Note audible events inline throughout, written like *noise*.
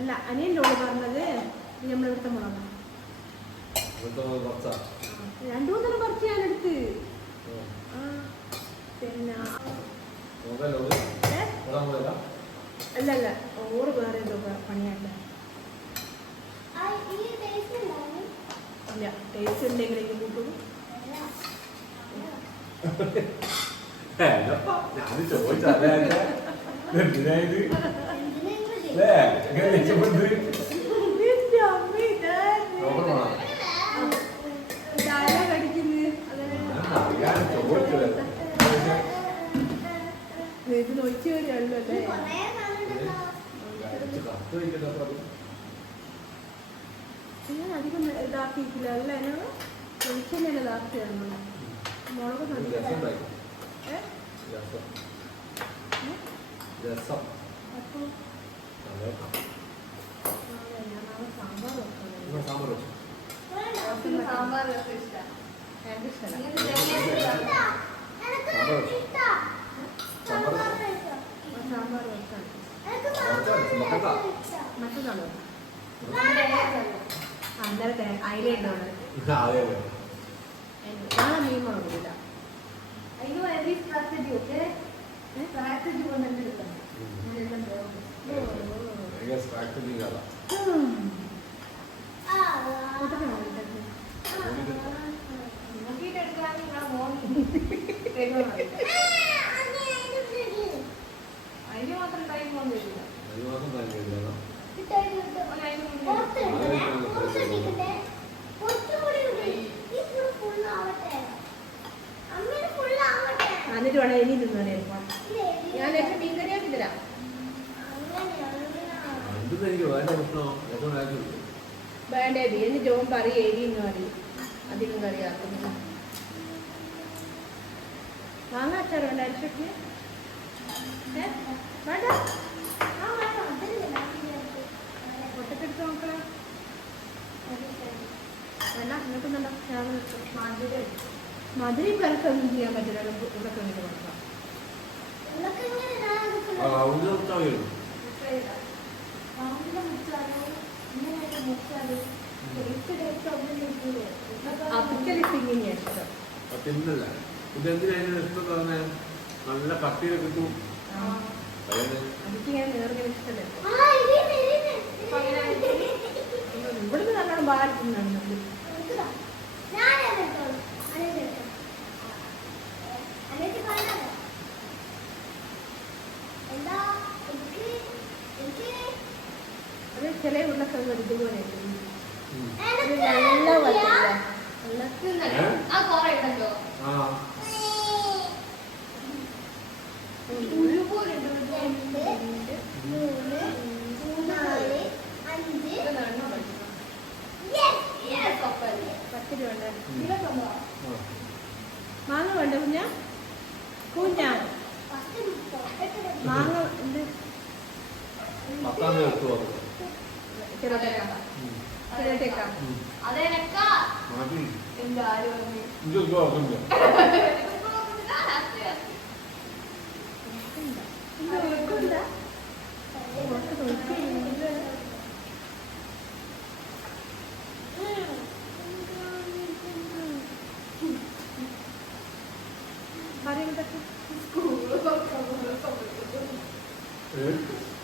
അല്ല അനിയനോട് പറഞ്ഞത് നമ്മളിവിടുത്തെ മുളക് രണ്ടു മൂന്നര പറിച്ച് ഞാനെടുത്ത് ആ പിന്നെ അല്ല അല്ല ഓറ് വേറെ എന്തോ പ- പണിയല്ല ഇല്ല ടേസ്റ്റ് ഉണ്ടെങ്കിലേക്ക് കൂട്ടും ഞാൻ അധികം ഇതാക്കിയിട്ടില്ല അല്ലേ മുളക് രസം നല്ലതാണ്. ഉണ്ടായി ഏ? രസം ഏ? രസം അപ്പൊ മറ്റന്നാളോ അന്നേരത്തെ അതെ നാളെ മീൻ മുളകില്ല അതിന് വേണ്ടി സ്ട്രാറ്റജി ഒക്കെ സ്ട്രാറ്റജി ഇതെല്ലാം എടുക്കണം എന്നിട്ട് വേണം ഇനി തിന്നണേ ഞാൻ എന്റെ മീൻകറിയാക്കി തരാം. എന്തെന്ന് എനിക്ക് വേണ്ട പ്രശ്നം. ഏറ്റവും ആക്കി വേണ്ടേ എന്ന് ജോൻ പറയും എരി എന്ന് പറയും. അധികം കറിയാക്കുന്നു മാങ്ങ അച്ചാർ വേണ്ട അരിച്ചൊക്കെ. ഏ? വേണ്ട? ഒറ്റക്കെടുത്ത് നോക്കണം വേണ്ട നിങ്ങൾക്കുന്നുണ്ടോ ഞാൻ മധുര. ചെയ്യാൻ പറ്റില്ല. ഇവിടെ കണ്ടിട്ട് കൊടുക്കാം തിന്നല്ല ഇതെന്തിനാ അതിന് ഇഷ്ടം തന്നെ നല്ല കട്ടിയിൽ കിട്ടും. ഇവിടുന്ന് നല്ലോണം ചില ഉരുളക്കിഴങ്ങ് ഇതുപോലെ ഉം. നല്ല വറ്റില്ല നല്ല തിന്നല്ലേ? ആ കുറെ ഉണ്ടല്ലോ ആ ഒപ്പല്ലേ? പത്തിരി വേണ്ട ഇതൊക്കെ ഉണ്ടോ? ആ. മാങ്ങ വേണ്ട കുഞ്ഞ കുഞ്ഞ മാങ്ങ എന്ത് പത്താം തീയതി എടുത്തു വന്നു ചെറുതേക്കാം ചെറുതേക്കാം ഉം. അതെനക്കാ മാറ്റി *laughs* എന്റെ ആര് പറഞ്ഞു ഇത് ഇപ്പൊ ഓർക്കുന്നില്ല. ഏ?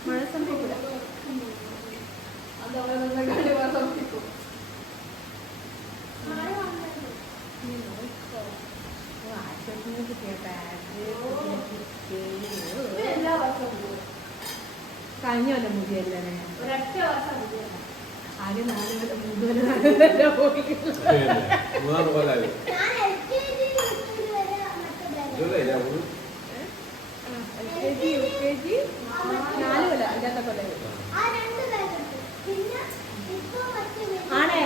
മഴ സംഭവിക്കില്ല. കഴിഞ്ഞ കൊല്ലം മുടിയല്ലേ ഒരൊറ്റ വർഷം മതിയല്ലോ. ആകെ നാല് കൊല്ലം മൂന്ന് കൊല്ലം നാല് കൊല്ലം പോയിട്ടില്ല. ശരിയല്ലേ? യു LKG, UKG, നാല് കൊല്ലം അഞ്ചാത്ത കൊല്ലം ആണേ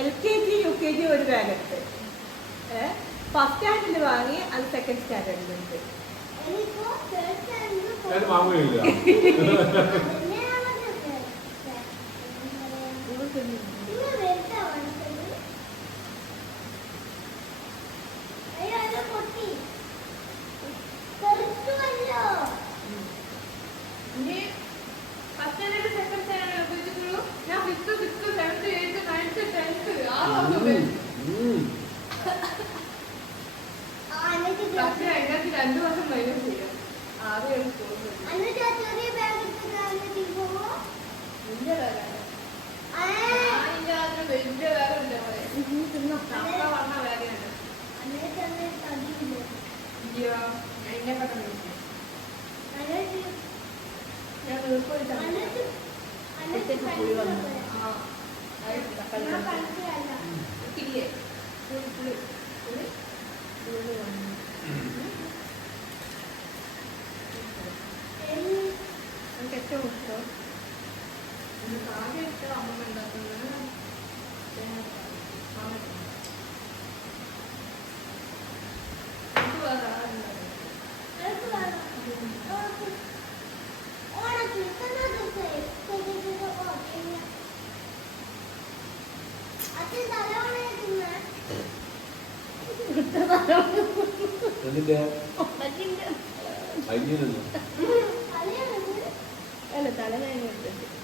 L K G U K G ഒരു ബാഗ് എടുത്ത് ഫസ്റ്റ് സ്റ്റാൻഡേർഡിൽ വാങ്ങി അത് സെക്കൻഡ് സ്റ്റാൻഡേർഡിലുണ്ട്. ഞാൻ പക്ഷെ അതിനകത്ത് രണ്ടു മാസം കഴിഞ്ഞ ചെയ്യാം. ആദ്യം വലിയ വേഗമില്ല വന്ന വേഗമാണ് എന്നെ പെട്ടെന്ന് ഞാൻ പോയി വന്നു. ആ ഇല്ലേ. പുളി പുളി പുളി പുളി വന്നു. ആദ്യമായിട്ട് അമ്മ ഉണ്ടാക്കുന്നത് അതിന്റെ അരിയനല്ല അല്ല തല കഴിഞ്ഞിട്ടുണ്ട്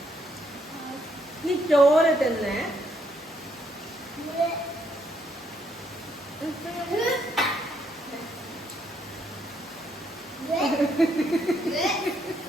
നീ ചോര തിന്നേ Yeah.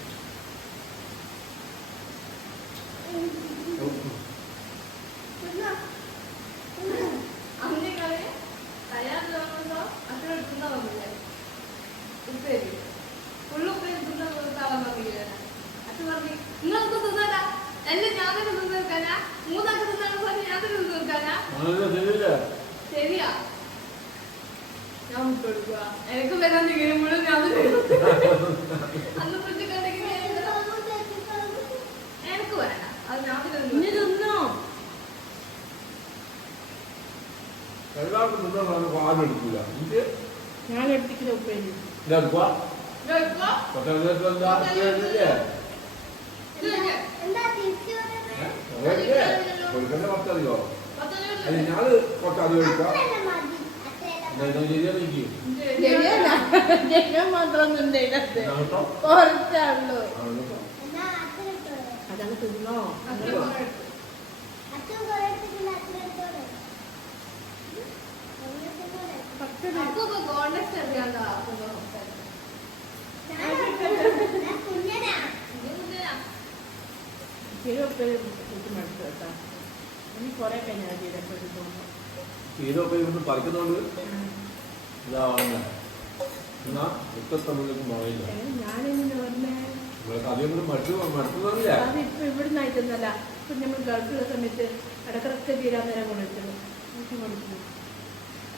എല്ലാവർക്കും നിന്നോടാണ് പാലും എടുക്കില്ല ഇത് ഞാൻ എടുത്തിക്കില്ല ഉപ്പേരി. പത്തറിയോ? അല്ല ഞാൻ കൊട്ടാതെ കഴിക്കാം. മാത്രം കുറച്ചാണല്ലോ അതങ്ങ് തിന്നോ. ഇവിടുന്നായിട്ടൊന്നല്ല ഇവിടുന്ന് ഇതാ ഇപ്പൊ അതിപ്പോ നമ്മൾ ഗൾഫിലുള്ള സമയത്ത് അടക്കറക്കെ തീരാൻ നേരം കൊണ്ടിട്ടുണ്ട്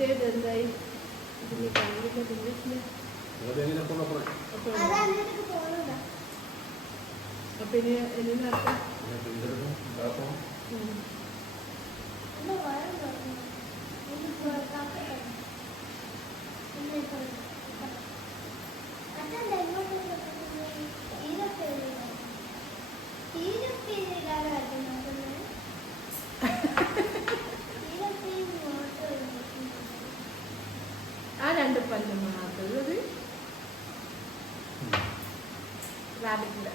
മറ്റേത് എന്തായി ഇതിന് കണ്ടിട്ട് ഇംഗ്ലീഷിൽ അപ്പൊ ഇനി എന്നർത്ഥം അച്ഛൻ എങ്ങോട്ട് మాకు రాదు కూడా